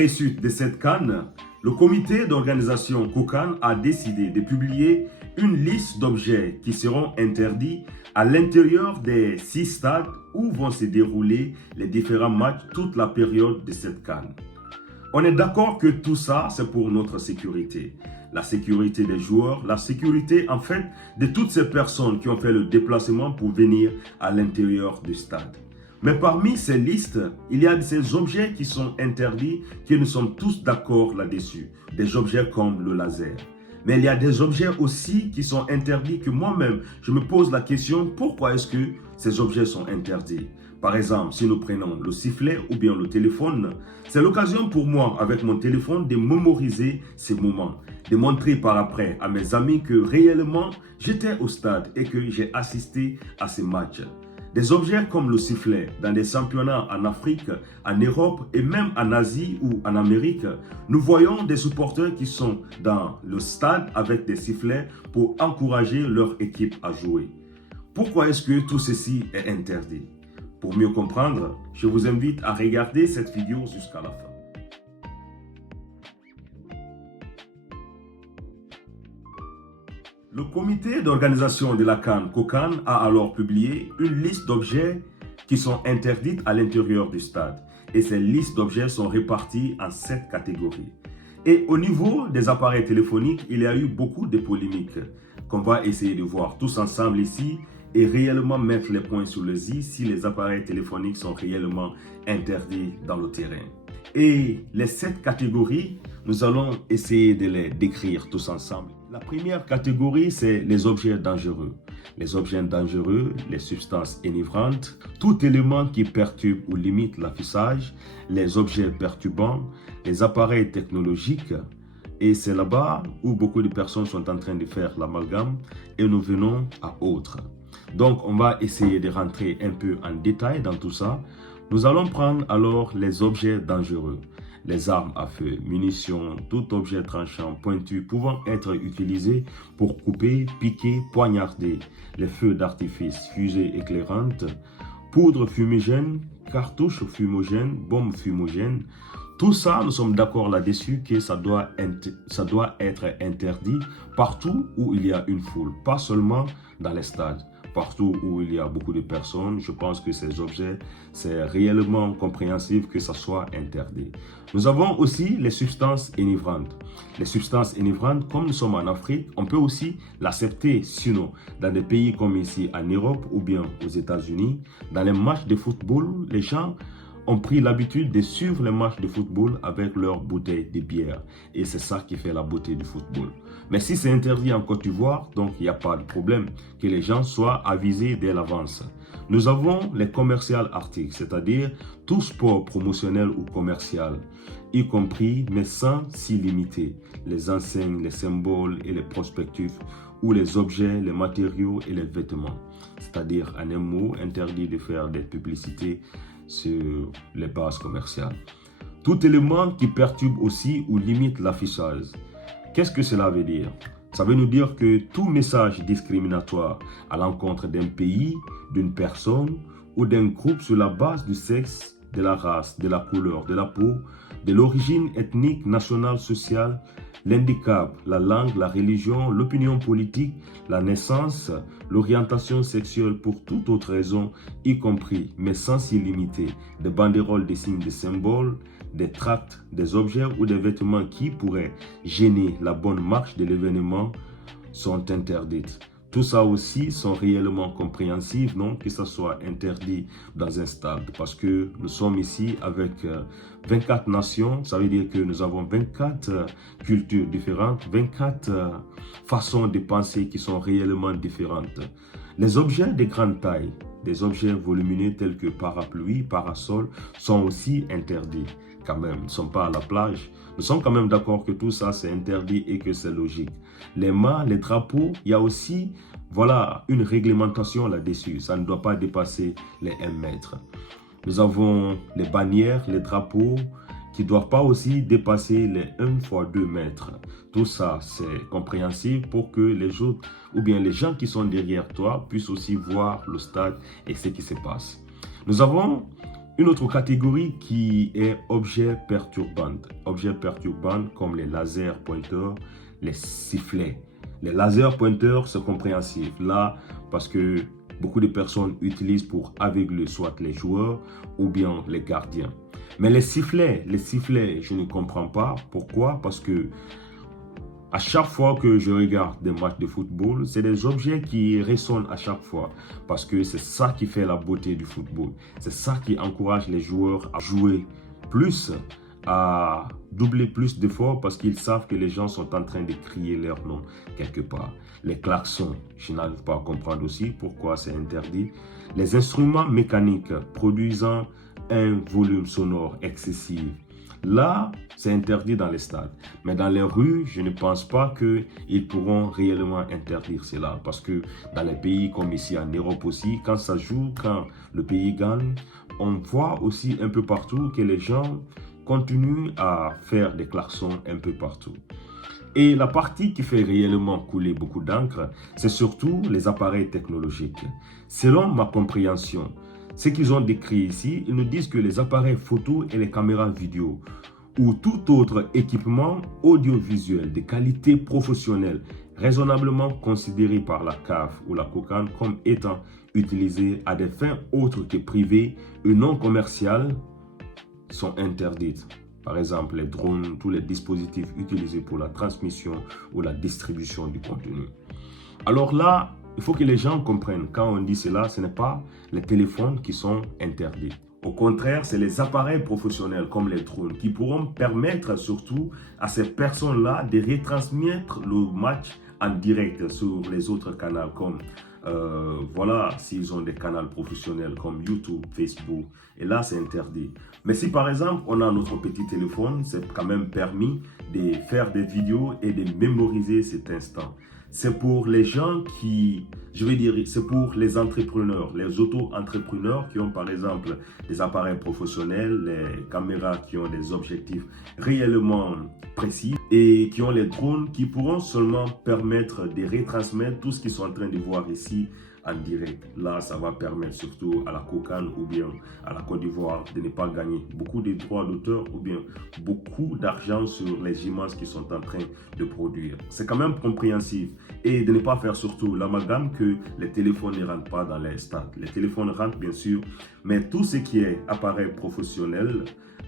présuite de cette CAN, le comité d'organisation COCAN a décidé de publier une liste d'objets qui seront interdits à l'intérieur des 6 stades où vont se dérouler les différents matchs toute la période de cette CAN. On est d'accord que tout ça, c'est pour notre sécurité. La sécurité des joueurs, la sécurité en fait de toutes ces personnes qui ont fait le déplacement pour venir à l'intérieur du stade. Mais parmi ces listes, il y a ces objets qui sont interdits, que nous sommes tous d'accord là-dessus. Des objets comme le laser. Mais il y a des objets aussi qui sont interdits que moi-même, je me pose la question, pourquoi est-ce que ces objets sont interdits? Par exemple, si nous prenons le sifflet ou bien le téléphone, c'est l'occasion pour moi, avec mon téléphone, de mémoriser ces moments, de montrer par après à mes amis que réellement, j'étais au stade et que j'ai assisté à ces matchs. Des objets comme le sifflet dans des championnats en Afrique, en Europe et même en Asie ou en Amérique, nous voyons des supporters qui sont dans le stade avec des sifflets pour encourager leur équipe à jouer. Pourquoi est-ce que tout ceci est interdit? Pour mieux comprendre, je vous invite à regarder cette vidéo jusqu'à la fin. Le comité d'organisation de la CAN COCAN a alors publié une liste d'objets qui sont interdits à l'intérieur du stade. Et ces listes d'objets sont réparties en 7 catégories. Et au niveau des appareils téléphoniques, il y a eu beaucoup de polémiques qu'on va essayer de voir tous ensemble ici et réellement mettre les points sur les i si les appareils téléphoniques sont réellement interdits dans le terrain. Et les 7 catégories, nous allons essayer de les décrire tous ensemble. La première catégorie, c'est les objets dangereux. Les objets dangereux, les substances enivrantes, tout élément qui perturbe ou limite l'affichage, les objets perturbants, les appareils technologiques. Et c'est là-bas où beaucoup de personnes sont en train de faire l'amalgame et nous venons à autres. Donc, on va essayer de rentrer un peu en détail dans tout ça. Nous allons prendre alors les objets dangereux. Les armes à feu, munitions, tout objet tranchant, pointu pouvant être utilisé pour couper, piquer, poignarder. Les feux d'artifice, fusées éclairantes, poudre fumigène, cartouches fumogènes, bombes fumogènes. Tout ça, nous sommes d'accord là-dessus que ça doit être interdit partout où il y a une foule, pas seulement dans les stades. Partout où il y a beaucoup de personnes, je pense que ces objets, c'est réellement compréhensible que ça soit interdit. Nous avons aussi les substances enivrantes. Les substances enivrantes, comme nous sommes en Afrique, on peut aussi l'accepter. Sinon, dans des pays comme ici en Europe ou bien aux États-Unis, dans les matchs de football, les gens ont pris l'habitude de suivre les matchs de football avec leurs bouteilles de bière. Et c'est ça qui fait la beauté du football. Mais si c'est interdit en Côte d'Ivoire, donc il n'y a pas de problème que les gens soient avisés dès l'avance. Nous avons les commercial articles, c'est-à-dire tout sport promotionnel ou commercial, y compris mais sans s'y limiter. Les enseignes, les symboles et les prospectus ou les objets, les matériaux et les vêtements. C'est-à-dire, en un mot, interdit de faire des publicités sur les bases commerciales. Tout élément qui perturbe aussi ou limite l'affichage. Qu'est-ce que cela veut dire? Ça veut nous dire que tout message discriminatoire à l'encontre d'un pays, d'une personne ou d'un groupe sur la base du sexe, de la race, de la couleur de la peau, de l'origine ethnique, nationale, sociale, l'handicap, la langue, la religion, l'opinion politique, la naissance, l'orientation sexuelle pour toute autre raison, y compris, mais sans s'y limiter, des banderoles, des signes, des symboles, des tracts, des objets ou des vêtements qui pourraient gêner la bonne marche de l'événement sont interdites. Tout ça aussi sont réellement compréhensibles, non? Que ça soit interdit dans un stade. Parce que nous sommes ici avec 24 nations. Ça veut dire que nous avons 24 cultures différentes, 24 façons de penser qui sont réellement différentes. Les objets de grande taille, des objets volumineux tels que parapluie, parasol, sont aussi interdits. Quand même, nous ne sommes pas à la plage. Nous sommes quand même d'accord que tout ça c'est interdit et que c'est logique. Les mâts, les drapeaux, il y a aussi une réglementation là-dessus. Ça ne doit pas dépasser les 1 mètre. Nous avons les bannières, les drapeaux qui ne doivent pas aussi dépasser les 1 x 2 mètres. Tout ça c'est compréhensible pour que les autres ou bien les gens qui sont derrière toi puissent aussi voir le stade et ce qui se passe. Nous avons Une autre catégorie qui est objets perturbants. Objets perturbants comme les lasers pointeurs, les sifflets. Les lasers pointeurs, c'est compréhensif. Là, parce que beaucoup de personnes utilisent pour aveugler soit les joueurs ou bien les gardiens. Mais les sifflets, je ne comprends pas. Pourquoi? Parce que à chaque fois que je regarde des matchs de football, c'est des objets qui résonnent à chaque fois. Parce que c'est ça qui fait la beauté du football. C'est ça qui encourage les joueurs à jouer plus, à doubler plus d'efforts parce qu'ils savent que les gens sont en train de crier leur nom quelque part. Les klaxons, je n'arrive pas à comprendre aussi pourquoi c'est interdit. Les instruments mécaniques produisant un volume sonore excessif. Là, c'est interdit dans les stades. Mais dans les rues, je ne pense pas qu'ils pourront réellement interdire cela. Parce que dans les pays comme ici en Europe aussi, quand ça joue, quand le pays gagne, on voit aussi un peu partout que les gens continuent à faire des klaxons un peu partout. Et la partie qui fait réellement couler beaucoup d'encre, c'est surtout les appareils technologiques. Selon ma compréhension, ce qu'ils ont décrit ici, ils nous disent que les appareils photo et les caméras vidéo ou tout autre équipement audiovisuel de qualité professionnelle raisonnablement considéré par la CAF ou la COCAN comme étant utilisé à des fins autres que privées et non commerciales sont interdites. Par exemple, les drones, tous les dispositifs utilisés pour la transmission ou la distribution du contenu. Alors là, il faut que les gens comprennent, quand on dit cela, ce n'est pas les téléphones qui sont interdits. Au contraire, c'est les appareils professionnels comme les drones qui pourront permettre surtout à ces personnes-là de retransmettre le match en direct sur les autres canaux comme voilà, s'ils ont des canaux professionnels comme YouTube, Facebook, et là c'est interdit. Mais si par exemple on a notre petit téléphone, c'est quand même permis de faire des vidéos et de mémoriser cet instant. C'est pour les gens qui, je vais dire, c'est pour les entrepreneurs, les auto-entrepreneurs qui ont par exemple des appareils professionnels, les caméras qui ont des objectifs réellement précis et qui ont les drones qui pourront seulement permettre de retransmettre tout ce qu'ils sont en train de voir ici en direct. Là, ça va permettre surtout à la COCAN ou bien à la Côte d'Ivoire de ne pas gagner beaucoup de droits d'auteur ou bien beaucoup d'argent sur les images qu'ils sont en train de produire. C'est quand même compréhensif et de ne pas faire surtout l'amalgame que les téléphones ne rentrent pas dans les stades. Les téléphones rentrent bien sûr, mais tout ce qui est appareil professionnel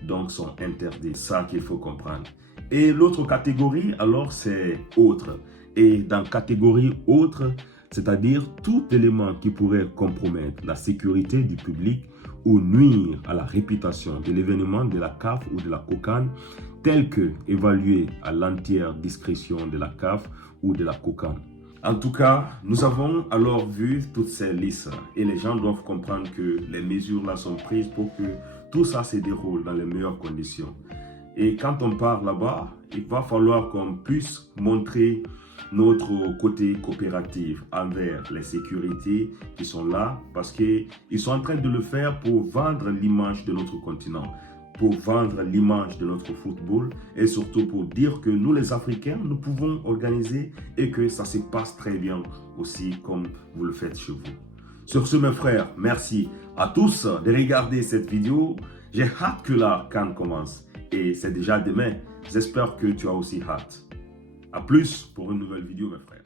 donc sont interdits. Ça qu'il faut comprendre. Et l'autre catégorie alors c'est autre. Et dans catégorie autre, c'est-à-dire tout élément qui pourrait compromettre la sécurité du public ou nuire à la réputation de l'événement de la CAF ou de la COCAN, tel que évalué à l'entière discrétion de la CAF ou de la COCAN. En tout cas, nous avons alors vu toutes ces listes et les gens doivent comprendre que les mesures là sont prises pour que tout ça se déroule dans les meilleures conditions. Et quand on part là-bas, il va falloir qu'on puisse montrer notre côté coopératif envers les sécurités qui sont là parce qu'ils sont en train de le faire pour vendre l'image de notre continent, pour vendre l'image de notre football et surtout pour dire que nous les Africains, nous pouvons organiser et que ça se passe très bien aussi comme vous le faites chez vous. Sur ce mes frères, merci à tous de regarder cette vidéo. J'ai hâte que la CAN commence et c'est déjà demain. J'espère que tu as aussi hâte. A plus pour une nouvelle vidéo mes frères.